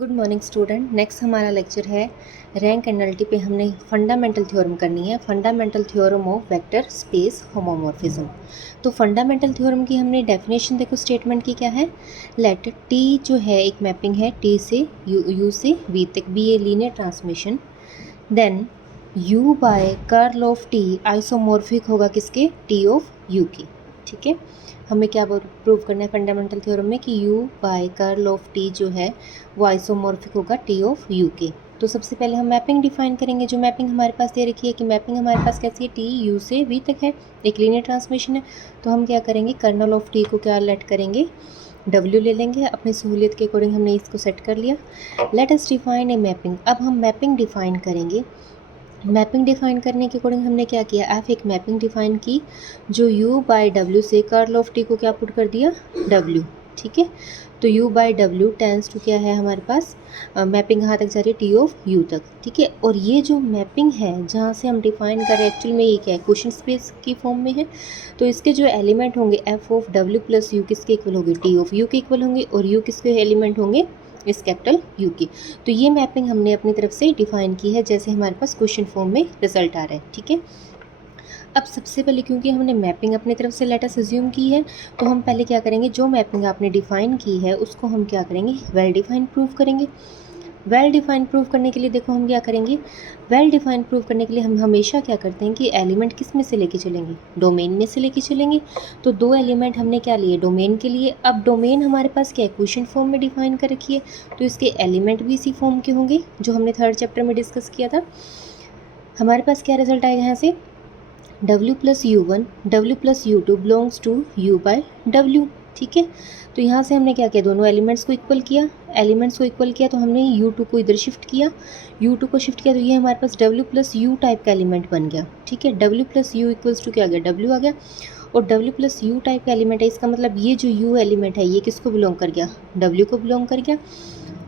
Good morning student. Next हमारा lecture है rank and nullity पे। हमने फंडामेंटल थ्योरम करनी है, fundamental theorem of vector space homomorphism. तो फंडामेंटल थ्योरम की हमने डेफिनेशन देखो, स्टेटमेंट की क्या है। लेट टी जो है एक मैपिंग है टी से यू से वी तक, be a linear transmission, then U by curl of T isomorphic होगा किसके, टी ऑफ यू की। ठीक है, हमें क्या प्रूव करना है फंडामेंटल थ्योरम में कि u by curl of t जो है वो आइसोमॉर्फिक होगा t ऑफ u के। तो सबसे पहले हम मैपिंग डिफाइन करेंगे। जो मैपिंग हमारे पास दे रखी है कि मैपिंग हमारे पास कैसी है, t u से v तक है, एक लीनियर ट्रांसमिशन है। तो हम क्या करेंगे, कर्नल ऑफ t को क्या लेट करेंगे, w ले लेंगे। अपनी सहूलियत के अकॉर्डिंग हमने इसको सेट कर लिया। Let us define a mapping. अब हम मैपिंग डिफाइन करेंगे। मैपिंग डिफाइन करने के अकॉर्डिंग हमने क्या किया, एफ एक मैपिंग डिफाइन की जो u बाय w से कर्ल ऑफ t को क्या पुट कर दिया, w। ठीक है, तो u by w tends to क्या है हमारे पास, मैपिंग कहाँ तक जा रही है, t ऑफ u तक। ठीक है, और ये जो मैपिंग है जहाँ से हम डिफाइन करें, एक्चुअल में ये क्या है, क्वेश्चन स्पेस की फॉर्म में है। तो इसके जो एलिमेंट होंगे f of w plus u किसके इक्वल होंगे, t ऑफ u के इक्वल होंगे, और u किसके एलिमेंट होंगे, इस कैपिटल U की। तो ये मैपिंग हमने अपनी तरफ से डिफाइन की है जैसे हमारे पास क्वेश्चन फॉर्म में रिजल्ट आ रहा है। ठीक है, अब सबसे पहले क्योंकि हमने मैपिंग अपनी तरफ से लेट अस अज्यूम की है, तो हम पहले क्या करेंगे, जो मैपिंग आपने डिफाइन की है उसको हम क्या करेंगे, वेल डिफाइन प्रूव करेंगे। वेल डिफाइन प्रूव करने के लिए देखो हम क्या करेंगे, वेल डिफाइन प्रूव करने के लिए हम हमेशा क्या करते हैं कि एलिमेंट किस में से लेके चलेंगे, डोमेन में से लेके चलेंगे। तो दो एलिमेंट हमने क्या लिए, डोमेन के लिए। अब डोमेन हमारे पास क्या है, क्वेश्चन फॉर्म में डिफाइन कर रखी है, तो इसके एलिमेंट भी इसी फॉर्म के होंगे जो हमने थर्ड चैप्टर में डिस्कस किया था। हमारे पास क्या रिजल्ट आएगा यहाँ से, w plus u1 w plus u2 belongs to u by w। ठीक है, तो यहाँ से हमने क्या किया, दोनों एलिमेंट्स को इक्वल किया। एलिमेंट्स को इक्वल किया तो हमने u2 को इधर शिफ्ट किया, u2 को शिफ्ट किया तो ये हमारे पास w प्लस u टाइप का एलिमेंट बन गया। ठीक है, w plus u equals to क्या आ गया, w आ गया। और w प्लस u टाइप का एलिमेंट है, इसका मतलब ये जो u एलिमेंट है ये किसको बिलोंग कर गया, w को बिलोंग कर गया।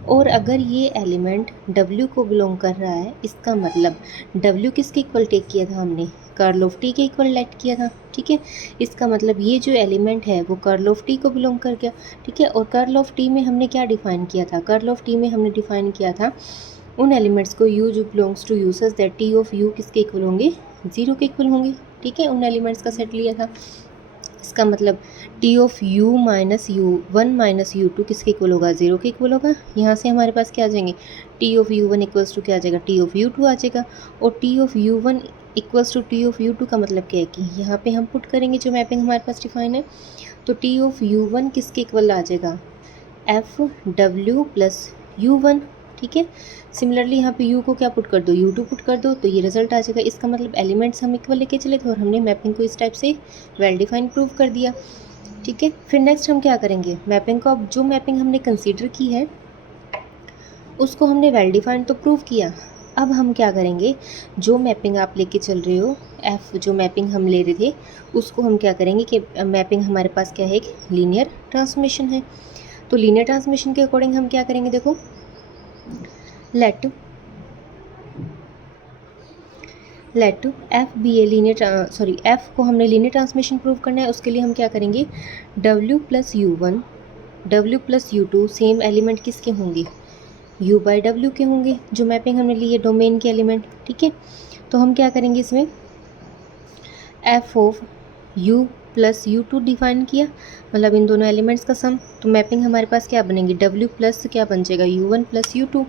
और अगर ये एलिमेंट W को बिलोंग कर रहा है, इसका मतलब W किसके इक्वल टेक किया था हमने, कर्ल ऑफ टी के इक्वल लेट किया था। ठीक है, इसका मतलब ये जो एलिमेंट है वो कर्ल ऑफ टी को बिलोंग कर गया। ठीक है, और कर्ल ऑफ टी में हमने क्या डिफाइन किया था, कर्ल ऑफ टी में हमने डिफाइन किया था उन एलिमेंट्स को u जो belongs to u such that T of u किसके इक्वल होंगे, 0 के इक्वल होंगे। ठीक है, उन एलिमेंट्स का सेट लिया था। इसका मतलब T of u minus u1 minus u2 किसके इक्वल होगा, 0 के इक्वल होगा। यहाँ से हमारे पास क्या आ जाएंगे, T of u1 equals to क्या आ जाएगा, टी ऑफ u2 आ जाएगा। और T of u1 equals to T of u2 का मतलब क्या है कि यहाँ पे हम पुट करेंगे जो मैपिंग हमारे पास डिफाइन है, तो टी ऑफ u1 किसके इक्वल आ जाएगा, एफ डब्ल्यू प्लस u1। ठीक है, सिमिलरली यहाँ पे u को क्या पुट कर दो, u2 पुट कर दो, तो ये रिजल्ट आ जाएगा। इसका मतलब एलिमेंट्स हम इक्वल लेके चले थे और हमने मैपिंग को इस टाइप से वेल डिफाइन प्रूव कर दिया। ठीक है, फिर नेक्स्ट हम क्या करेंगे, मैपिंग को, अब जो मैपिंग हमने कंसीडर की है उसको हमने वेल डिफाइन तो प्रूव किया। अब हम क्या करेंगे, जो मैपिंग आप लेके चल रहे हो, एफ जो मैपिंग हम ले रहे थे उसको हम क्या करेंगे कि मैपिंग हमारे पास क्या है, एक लीनियर ट्रांसमिशन है। तो लीनियर ट्रांसमिशन के अकॉर्डिंग हम क्या करेंगे, देखो let F be a linear, sorry F को हमने लीनियर ट्रांसमिशन प्रूव करना है। उसके लिए हम क्या करेंगे, w plus u1 w plus u2 same element किसके होंगे, u बाय w के होंगे, जो मैपिंग हमने ली है डोमेन के एलिमेंट। ठीक है, तो हम क्या करेंगे इसमें, f of u plus u2 define किया, मतलब इन दोनों एलिमेंट्स का सम। तो मैपिंग हमारे पास क्या बनेगी, w प्लस क्या बन जाएगा, u1 प्लस u2।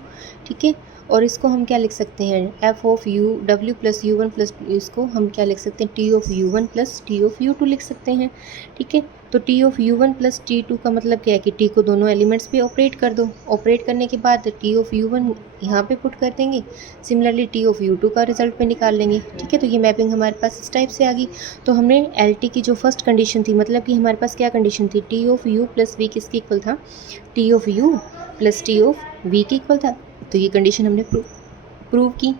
ठीक है, और इसको हम क्या लिख सकते हैं, f of u w plus u1 plus, इसको हम क्या लिख सकते हैं, t of u1 plus t of u2 लिख सकते हैं। ठीक है, तो t of u1 plus t2 का मतलब क्या है कि t को दोनों एलिमेंट्स पे ऑपरेट कर दो। ऑपरेट करने के बाद t ऑफ u1 यहाँ पे पुट कर देंगे, सिमिलरली t ऑफ u2 का रिजल्ट पे निकाल लेंगे। ठीक है, तो ये मैपिंग हमारे पास इस टाइप से आ गई। तो हमने LT की जो फर्स्ट कंडीशन थी, मतलब कि हमारे पास क्या कंडीशन थी, t of u plus v किसके इक्वल था, t of u plus t of v के इक्वल था। तो ये कंडीशन हमने प्रूव की।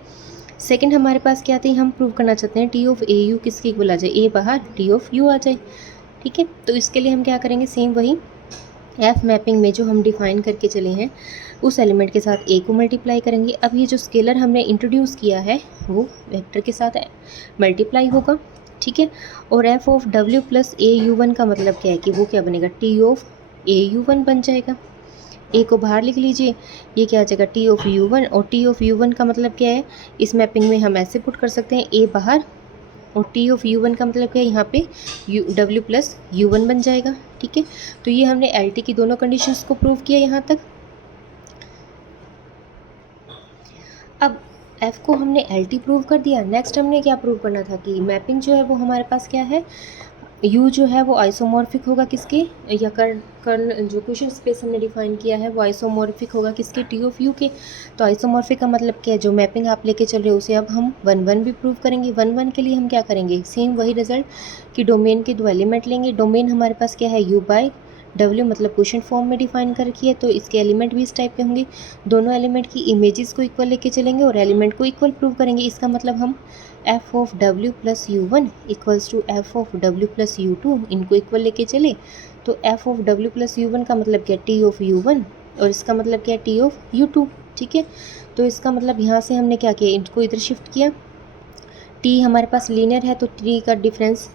सेकंड हमारे पास क्या थी, हम प्रूव करना चाहते हैं टी ऑफ ए यू किसके इक्वल आ जाए, ए बाहर टी ऑफ यू आ जाए। ठीक है, तो इसके लिए हम क्या करेंगे, सेम वही एफ मैपिंग में जो हम डिफाइन करके चले हैं उस एलिमेंट के साथ ए को मल्टीप्लाई करेंगे। अब ये जो स्केलर हमने इंट्रोड्यूस किया है वो वेक्टर के साथ मल्टीप्लाई होगा। ठीक है, और F of W plus A you one का मतलब क्या है कि वो क्या बनेगा, T of A you one बन जाएगा। ए को बाहर लिख लीजिए, ये क्या आ जाएगा टी ऑफ यू वन, और टी ऑफ यू वन का मतलब क्या है, इस मैपिंग में हम ऐसे पुट कर सकते हैं ए बाहर, और टी ऑफ यू वन का मतलब क्या है, यहाँ पे U W plus U one बन जाएगा। ठीक है, तो ये हमने एल टी की दोनों कंडीशंस को प्रूव किया यहाँ तक। अब एफ को हमने एल टी प्रूव कर दिया, नेक्स्ट हमने क्या प्रूव करना था कि मैपिंग जो है वो हमारे पास क्या है, यू जो है वो आइसोमॉर्फिक होगा किसके, या कर्ल जो क्वेश्चन स्पेस हमने डिफाइन किया है वो आइसोमॉर्फिक होगा किसके, टी ऑफ यू के। तो आइसोमॉर्फिक का मतलब क्या है, जो मैपिंग आप लेके चल रहे हो उसे अब हम 1 1 भी प्रूव करेंगे। 1 1 के लिए हम क्या करेंगे, सेम वही रिजल्ट कि डोमेन के 2 एलिमेंट लेंगे। डोमेन हमारे पास क्या है, यू बाई डब्ल्यू, मतलब क्वेश्चन फॉर्म में डिफाइन कर रखी है, तो इसके एलिमेंट भी इस टाइप के होंगे। दोनों एलिमेंट की इमेजेस को इक्वल लेके चलेंगे और एलिमेंट को इक्वल प्रूव करेंगे। इसका मतलब हम F of W plus U one equals to F of W plus U two, इनको इक्वल लेके चले तो F of W plus U one का मतलब क्या, टी ऑफ यू वन, और इसका मतलब क्या, टी ऑफ यू टू। ठीक है, तो इसका मतलब यहाँ से हमने क्या किया, इनको इधर शिफ्ट किया। टी हमारे पास लीनियर है तो टी का डिफरेंस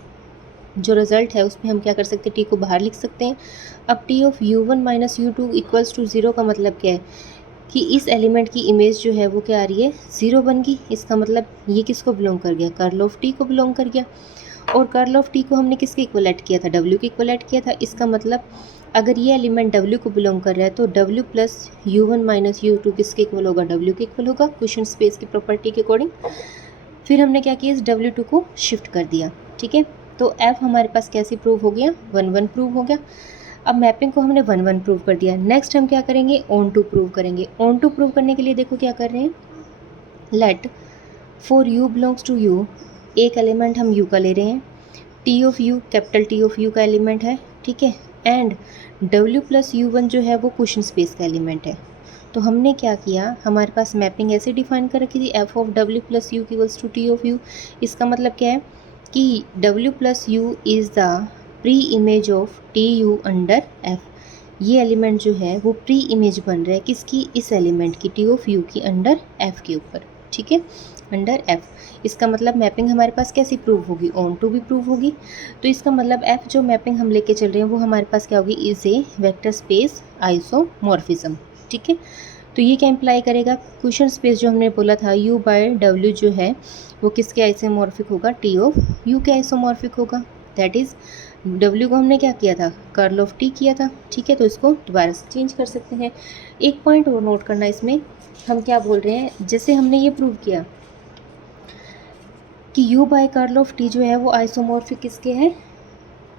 जो रिजल्ट है उसमें हम क्या कर सकते हैं, टी को बाहर लिख सकते हैं। अब T of U one minus U two equals to zero का मतलब क्या है कि इस एलिमेंट की इमेज जो है वो क्या आ रही है, ज़ीरो बन गई। इसका मतलब ये किसको बिलोंग कर गया, कर्ल ऑफ टी को बिलोंग कर गया। और कर्ल ऑफ टी को हमने किसके इक्वल ऐड किया था, डब्ल्यू के इक्वल ऐड किया था। इसका मतलब अगर ये एलिमेंट डब्ल्यू को बिलोंग कर रहा है तो W plus U one minus U two किसके इक्वल होगा, डब्ल्यू के इक्वल होगा क्वेश्चन स्पेस की प्रॉपर्टी के अकॉर्डिंग। फिर हमने क्या किया, इस डब्ल्यू टू को शिफ्ट कर दिया। ठीक है, तो एफ हमारे पास कैसे प्रूव हो गया, 1 1 प्रूव हो गया। अब मैपिंग को हमने 1 1 प्रूव कर दिया। नेक्स्ट हम क्या करेंगे, ऑन टू प्रूव करेंगे। ऑन टू प्रूव करने के लिए देखो क्या कर रहे हैं, let for U belongs to U, एक एलिमेंट हम यू का ले रहे हैं, T of U capital T of U का एलिमेंट है। ठीक है, and W plus U one जो है वो क्वेश्चन स्पेस का एलिमेंट है। तो हमने क्या किया, हमारे पास मैपिंग ऐसे डिफाइन कर रखी थी, F of W plus U equals to T of U. इसका मतलब क्या है कि W plus U is the pre image of T U under F. ये एलिमेंट जो है वो प्री इमेज बन रहा है किसकी, इस एलिमेंट की, टी ऑफ यू की अंडर एफ के ऊपर। ठीक है, अंडर एफ। इसका मतलब मैपिंग हमारे पास कैसी प्रूव होगी, ऑन टू भी प्रूव होगी। तो इसका मतलब एफ जो मैपिंग हम लेके चल रहे हैं वो हमारे पास क्या होगी, is a vector space isomorphism. ठीक है, तो ये क्या इंप्लाई करेगा, क्वेश्चन स्पेस जो हमने बोला था यू बाय डब्ल्यू जो है वो किसके आइसोमॉर्फिक होगा, टी ऑफ यू के आइसोमॉर्फिक होगा। दैट इज़ डब्ल्यू को हमने क्या किया था, कर्ल ऑफ टी किया था। ठीक है, तो इसको दोबारा से चेंज कर सकते हैं। एक पॉइंट और नोट करना, इसमें हम क्या बोल रहे हैं, जैसे हमने ये प्रूव किया कि u by curl of T जो है वो आइसोमॉर्फिक किसके है,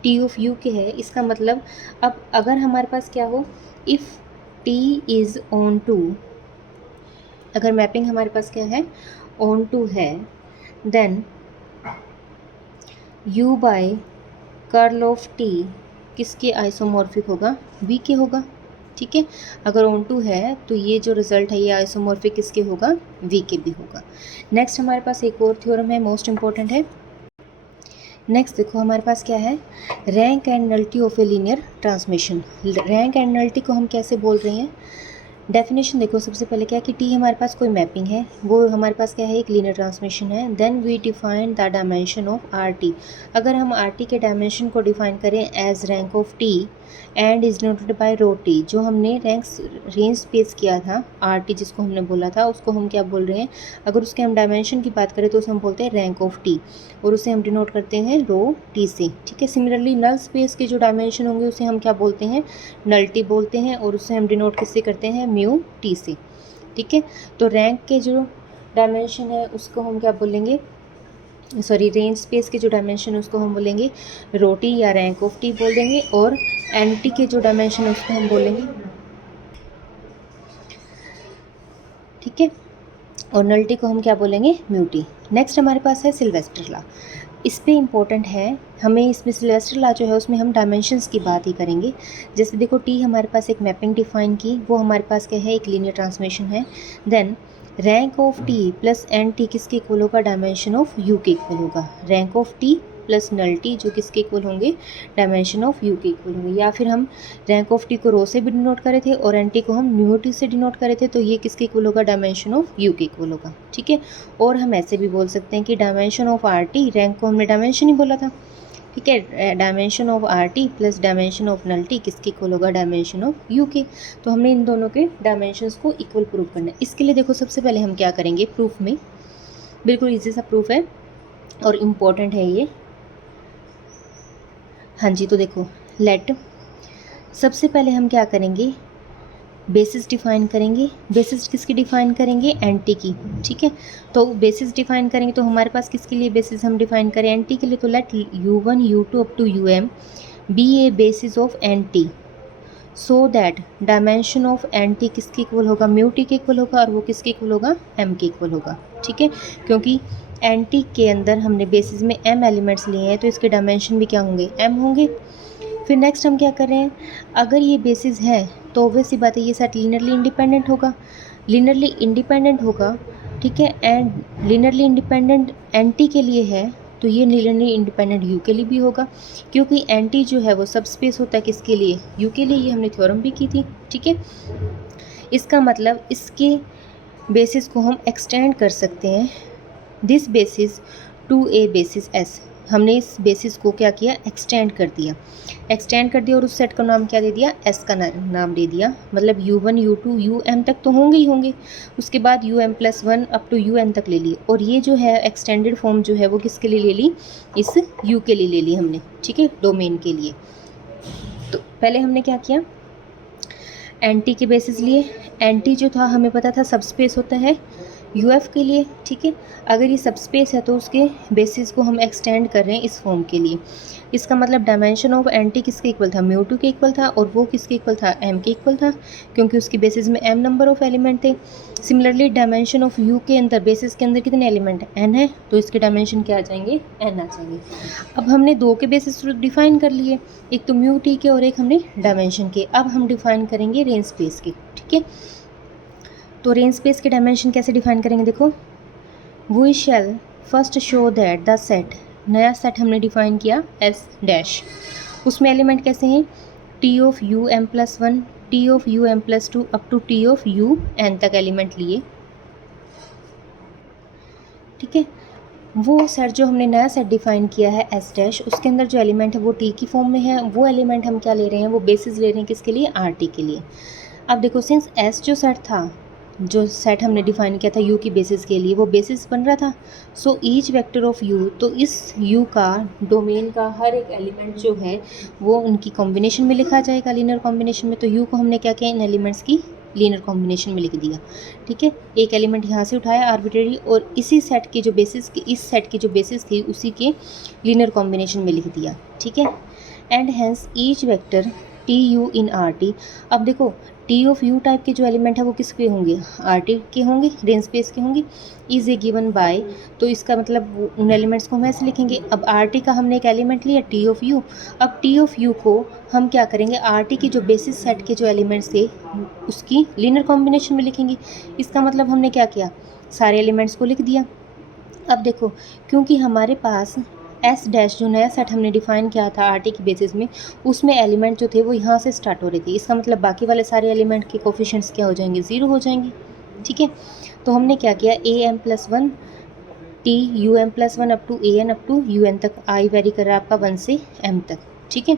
टी ऑफ यू के है। इसका मतलब अब अगर हमारे पास क्या हो, if t is onto, अगर मैपिंग हमारे पास क्या है, ऑन टू है, then u by curl of T किसके आइसोमॉर्फिक होगा, v के होगा। ठीक है, अगर ऑन टू है तो ये जो रिजल्ट है ये आइसोमॉर्फिक किसके होगा, v के भी होगा। नेक्स्ट हमारे पास एक और थ्योरम है, मोस्ट इंपॉर्टेंट है। नेक्स्ट देखो हमारे पास क्या है, rank and nullity of A linear transmission. Rank and nullity को हम कैसे बोल रहे हैं, डेफिनेशन देखो सबसे पहले क्या है कि टी हमारे पास कोई मैपिंग है, वो हमारे पास क्या है, एक लीनियर ट्रांसमिशन है। Then we define the dimension of R T. अगर हम आर टी के डायमेंशन को डिफाइन करें as rank of T and is denoted by rho T, जो हमने रेंज स्पेस किया था आर टी जिसको हमने बोला था उसको हम क्या बोल रहे हैं, अगर उसके हम डायमेंशन की बात करें तो उसे हम बोलते हैं रैंक ऑफ टी, और उसे हम डिनोट करते हैं रो टी से। ठीक है, सिमिलरली नल स्पेस के जो डायमेंशन होंगे उसे हम क्या बोलते हैं, नल टी बोलते हैं, और उसे हम डिनोट किससे करते हैं, म्यू टी से। ठीक है, तो रैंक के जो डायमेंशन है उसको हम क्या बोलेंगे, सॉरी रेंज स्पेस के जो डायमेंशन है उसको हम बोलेंगे रो टी या रैंक ऑफ टी बोल देंगे, और एन टी के जो डायमेंशन है उसको हम बोलेंगे, ठीक है, और नल्टी को हम क्या बोलेंगे, म्यूटी। नेक्स्ट हमारे पास है सिल्वेस्टर लॉ। इस पे इम्पोर्टेंट है हमें, इसमें सिल्वेस्टर लॉ जो है उसमें हम डायमेंशंस की बात ही करेंगे। जैसे देखो टी हमारे पास एक मैपिंग डिफाइन की, वो हमारे पास क्या है, एक लीनियर ट्रांसमिशन है। Then rank of T plus N T किसके इक्वल होगा, डायमेंशन ऑफ यू के इक्वल होगा। Rank of T plus null T जो किसके इक्वल होंगे, डायमेंशन ऑफ यू के इक्वल होंगे। या फिर हम रैंक ऑफ टी को रो से भी डिनोट करे थे और एन टी को हम म्यू टी से डिनोट करे थे, तो ये किसके इक्वल होगा, डायमेंशन ऑफ यू के इक्वल होगा। ठीक है, और हम ऐसे भी बोल सकते हैं कि dimension of R T, rank को हमने डायमेंशन ही बोला था, ठीक है। Dimension of R T plus dimension of null T किसके इक्वल होगा, डायमेंशन ऑफ यू के। तो हमने इन दोनों के डायमेंशंस को इक्वल प्रूव करना है। इसके लिए देखो सबसे पहले हम क्या करेंगे, प्रूफ में बिल्कुल ईजी सा प्रूफ है और इम्पॉर्टेंट है ये। हाँ जी, तो देखो लेट, सबसे पहले हम क्या करेंगे, बेसिस डिफाइन करेंगे। बेसिस किसकी डिफाइन करेंगे, एंटी की। ठीक है, तो बेसिस डिफाइन करेंगे तो हमारे पास किसके लिए बेसिस हम डिफाइन करें, एंटी के लिए। तो let u1 u2 up to um be a basis of N T, so that dimension of N T किसके इक्वल होगा, म्यू टी के इक्वल होगा, और वो किसके इक्वल होगा, एम के इक्वल होगा। ठीक है, क्योंकि एंटी के अंदर हमने बेसिस में एम एलिमेंट्स लिए हैं तो इसके डायमेंशन भी क्या होंगे, एम होंगे। फिर नेक्स्ट हम क्या कर रहे हैं, अगर ये बेसिस है तो ऑब्वियस सी बात है ये सेट लीनियरली इंडिपेंडेंट होगा, लीनियरली इंडिपेंडेंट होगा। ठीक है, एंड लीनियरली इंडिपेंडेंट एंटी के लिए है तो ये लीनियरली इंडिपेंडेंट यू के लिए भी होगा, क्योंकि एंटी जो है वो सब स्पेस होता है किसके लिए, यू के लिए। ये हमने थ्योरम भी की थी। ठीक है, इसका मतलब इसके बेसिस को हम एक्सटेंड कर सकते हैं, this basis to a basis S. हमने इस बेसिस को क्या किया, एक्सटेंड कर दिया, एक्सटेंड कर दिया और उस सेट का नाम क्या दे दिया, एस का नाम दे दिया। मतलब u1 u2 um तक तो होंगे ही होंगे, उसके बाद um+1 अप टू un तक ले लिए। और ये जो है एक्सटेंडेड फॉर्म जो है वो किसके लिए ले ली, इस u के लिए ले ली हमने। ठीक है, डोमेन के लिए। तो पहले हमने क्या किया, एंटी के बेसिस लिए। एंटी जो था हमें पता था सबस्पेस होता है यूएफ के लिए। ठीक है, अगर ये सबस्पेस है तो उसके बेसिस को हम एक्सटेंड कर रहे हैं इस फॉर्म के लिए। इसका मतलब डायमेंशन ऑफ एंटी किसके इक्वल था, म्यू टू के इक्वल था, और वो किसके इक्वल था, एम के इक्वल था, क्योंकि उसकी बेसिस में एम नंबर ऑफ एलिमेंट थे। सिमिलरली डायमेंशन ऑफ यू के अंदर बेसिस के अंदर कितने एलिमेंट, एन है, तो इसके डायमेंशन क्या आ जाएंगे, एन आ जाएंगे। अब हमने दो के बेसिस डिफाइन कर लिए, एक तो म्यू टी के और एक हमने डायमेंशन के। अब हम डिफाइन करेंगे रेंज स्पेस के। ठीक है, तो रेंज स्पेस के डायमेंशन कैसे डिफाइन करेंगे, देखो we shall first show that the set, नया सेट हमने डिफाइन किया एस डैश, उसमें एलिमेंट कैसे हैं, T of U M plus one, T of U M plus two up to T of U N तक element लिए। ठीक है, वो सेट जो हमने नया सेट डिफाइन किया है एस डैश, उसके अंदर जो एलिमेंट है वो टी की फॉर्म में है। वो एलिमेंट हम क्या ले रहे हैं, वो बेसिस ले रहे हैं किसके लिए, आर टी के लिए। अब देखो सिंस एस जो सेट था, जो सेट हमने डिफाइन किया था यू की बेसिस के लिए, वो बेसिस बन रहा था। So each vector of you, तो इस यू का डोमेन का हर एक एलिमेंट जो है वो उनकी कॉम्बिनेशन में लिखा जाएगा, लीनियर कॉम्बिनेशन में। तो यू को हमने क्या किया, इन एलिमेंट्स की लीनियर कॉम्बिनेशन में लिख दिया। ठीक है, एक एलिमेंट यहाँ से उठाया आर्बिट्रेरी, और इसी सेट की जो बेसिस की, इस सेट की जो बेसिस थी उसी के लीनियर कॉम्बिनेशन में लिख दिया। ठीक है, and hence each vector T U in R T. अब देखो टी ऑफ यू टाइप के जो एलिमेंट है वो किसके होंगे, आर टी के होंगे, रेंज स्पेस के होंगे। इज ए गिवन बाय, तो इसका मतलब उन एलिमेंट्स को हम ऐसे लिखेंगे। अब आर टी का हमने एक एलिमेंट लिया टी ऑफ यू, अब टी ऑफ यू को हम क्या करेंगे, आर टी की जो बेसिस सेट के जो एलिमेंट्स थे उसकी लीनियर कॉम्बिनेशन में लिखेंगे। इसका मतलब हमने क्या किया, सारे एलिमेंट्स को लिख दिया। अब देखो क्योंकि हमारे पास एस डैश जो नया सेट हमने डिफाइन किया था आर टी की बेसिस में, उसमें एलिमेंट जो थे वो यहाँ से स्टार्ट हो रहे थे। इसका मतलब बाकी वाले सारे एलिमेंट के कोफिशिएंट्स क्या हो जाएंगे, ज़ीरो हो जाएंगे। ठीक है, तो हमने क्या किया, A M plus one T U M plus one up to A N up to U N तक, आई वेरी कर रहा है आपका 1 से m तक। ठीक है,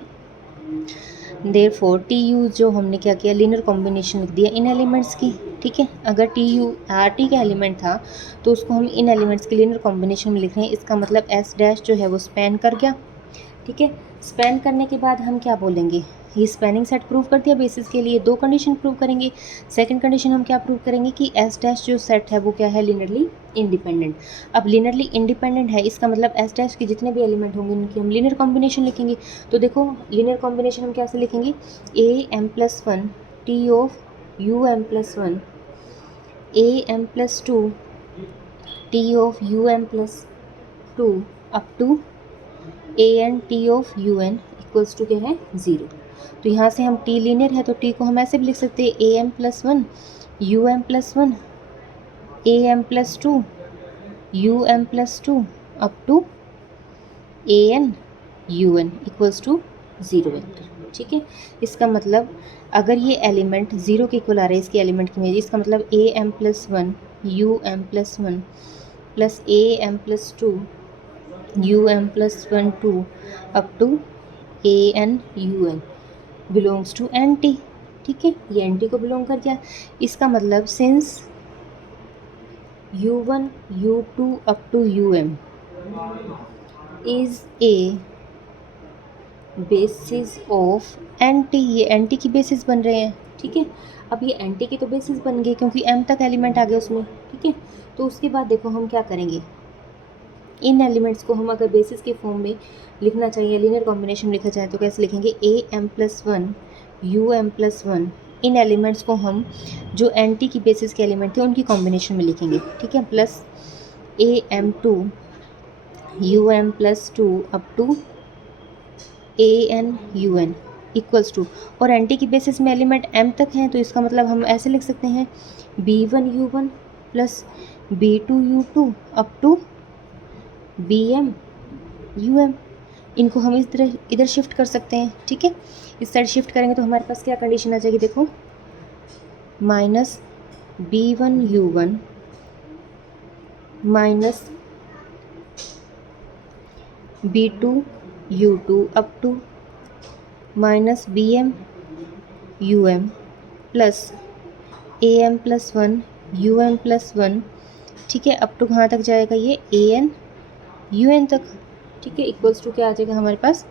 देयरफॉर टी यू जो हमने क्या किया, लीनियर कॉम्बिनेशन लिख दिया इन एलिमेंट्स की। ठीक है, अगर टी यू आर टी का एलिमेंट था तो उसको हम इन एलिमेंट्स की लीनियर कॉम्बिनेशन में लिख रहे हैं। इसका मतलब एस डैश जो है वो स्पैन कर गया। ठीक है, स्पैन करने के बाद हम क्या बोलेंगे, ये स्पैनिंग सेट प्रूव कर दिया बेसिस के लिए। दो कंडीशन प्रूव करेंगे। सेकंड कंडीशन हम क्या प्रूव करेंगे कि एस डैश जो सेट है वो क्या है, लीनियरली इंडिपेंडेंट। अब लीनियरली इंडिपेंडेंट है, इसका मतलब एस डैश के जितने भी एलिमेंट होंगे उनकी हम लीनियर कॉम्बिनेशन लिखेंगे। तो देखो लीनियर कॉम्बिनेशन हम कैसे लिखेंगे, A M plus one T of U M plus one, A M plus two T of U M plus two up to A N T of U N equals to क्या है, zero. तो यहाँ से हम T linear है तो T को हम ऐसे भी लिख सकते हैं, A M plus one U M plus one A M plus two U M plus two up to A N U N equals to zero vector. ठीक है, इसका मतलब अगर ये एलिमेंट ज़ीरो के इक्वल आ रहा है इसके एलिमेंट की इमेज, इसका मतलब A M plus one U M plus one plus A M plus two um+1 2 up to an un belongs to NT। ठीक है, ये NT को बिलोंग कर गया। इसका मतलब since u1 u2 up to um is a basis of NT, ये NT की बेसिस बन रहे हैं। ठीक है, अब ये NT की तो बेसिस बन गए क्योंकि m तक एलिमेंट आ गया उसमें। ठीक है, तो उसके बाद देखो हम क्या करेंगे, इन एलिमेंट्स को हम अगर बेसिस के फॉर्म में लिखना चाहिए, लीनियर कॉम्बिनेशन में लिखा जाए तो कैसे लिखेंगे, am+1 um+1। इन एलिमेंट्स को हम जो NT की बेसिस के एलिमेंट थे उनकी कॉम्बिनेशन में लिखेंगे। ठीक है, plus am2 um+2 up to an un equals to, और NT की बेसिस में एलिमेंट m तक हैं तो इसका मतलब हम ऐसे लिख सकते हैं b1 u1 plus b2 u2 up to bm um। इनको हम इस तरह इधर शिफ्ट कर सकते हैं। ठीक है, इस साइड शिफ्ट करेंगे तो हमारे पास क्या कंडीशन आ जाएगी, देखो minus b1 u1 minus b2 u2 up to minus bm um plus am+1 um+1। ठीक है, अप टू कहाँ तक जाएगा ये an un तक। ठीक है, इक्वल्स टू क्या आ जाएगा हमारे पास,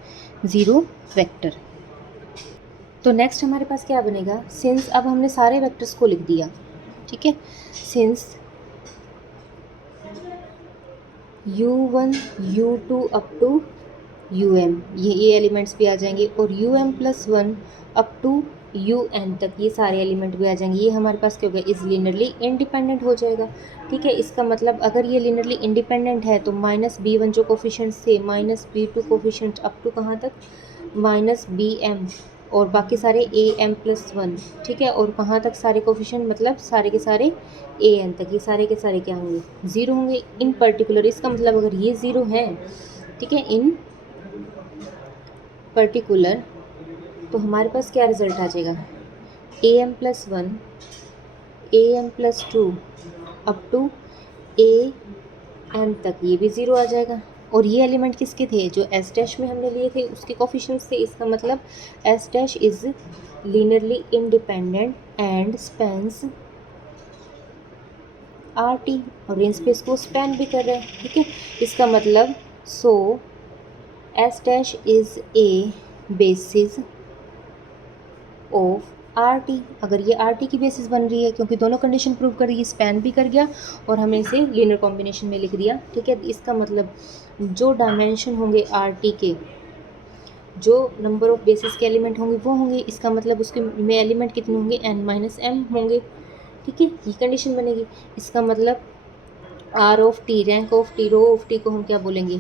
0 वेक्टर। तो नेक्स्ट हमारे पास क्या बनेगा, सिंस अब हमने सारे वेक्टर्स को लिख दिया। ठीक है, since u1 u2 up to um, ये एलिमेंट्स भी आ जाएंगे, और um+1 अप टू un तक ये सारे एलिमेंट भी आ जाएंगे। ये हमारे पास क्या हो गया, इज लीनियरली इंडिपेंडेंट हो जाएगा। ठीक है, इसका मतलब अगर ये लीनियरली इंडिपेंडेंट है तो -b1 जो कोफिशिएंट्स थे -b2 कोफिशिएंट अप टू कहाँ तक, -bm, और बाकी सारे am+1। ठीक है, और कहाँ तक सारे कोफिशिएंट, मतलब सारे के सारे an तक, ये सारे के सारे क्या होंगे, 0 होंगे इन पर्टिकुलर। इसका मतलब अगर ये 0 है, ठीक है, इन पर्टिकुलर, तो हमारे पास क्या रिजल्ट आ जाएगा, am+1 am+2 up to an तक ये भी 0 आ जाएगा। और ये एलिमेंट किसके थे, जो S डैश में हमने लिए थे उसके कोफिशिएंट्स थे। इसका मतलब S dash is linearly independent and spans RT, और रेंज स्पेस को स्पैन भी कर रहा है। ठीक है, इसका मतलब सो S dash is a basis of RT। अगर ये RT की बेसिस बन रही है, क्योंकि दोनों कंडीशन प्रूव कर रही है, स्पैन भी कर गया और हमने इसे लीनियर कॉम्बिनेशन में लिख दिया। ठीक है, इसका मतलब जो डायमेंशन होंगे RT के, जो नंबर ऑफ बेसिस के एलिमेंट होंगे वो होंगे। इसका मतलब उसके में एलिमेंट कितने होंगे, n-m होंगे। ठीक है, ये कंडीशन बनेगी। इसका मतलब R of T, rank of T, rho of T को हम क्या बोलेंगे,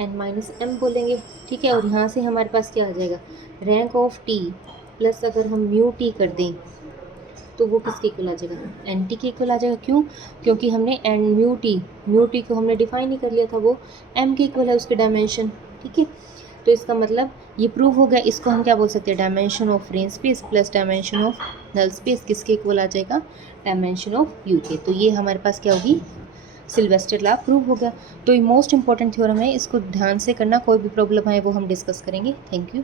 n-m बोलेंगे। ठीक है, और यहाँ से हमारे पास क्या आ जाएगा, रैंक ऑफ T प्लस अगर हम म्यू T कर दें तो वो किसके इक्वल आ जाएगा, NT के इक्वल आ जाएगा। क्यों, क्योंकि हमने एन म्यू टी को हमने डिफाइन ही कर लिया था, वो m के इक्वल है उसके डायमेंशन। ठीक है, तो इसका मतलब ये प्रूव हो गया। इसको हम क्या बोल सकते हैं, dimension of range space plus dimension of null space किसके इक्वल आ जाएगा, डायमेंशन ऑफ U के। तो ये हमारे पास क्या होगी, सिल्वेस्टर लॉ प्रूव हो गया। तो ये मोस्ट इंपॉर्टेंट थ्योरम है, इसको ध्यान से करना, कोई भी प्रॉब्लम आए वो हम डिस्कस करेंगे। Thank you.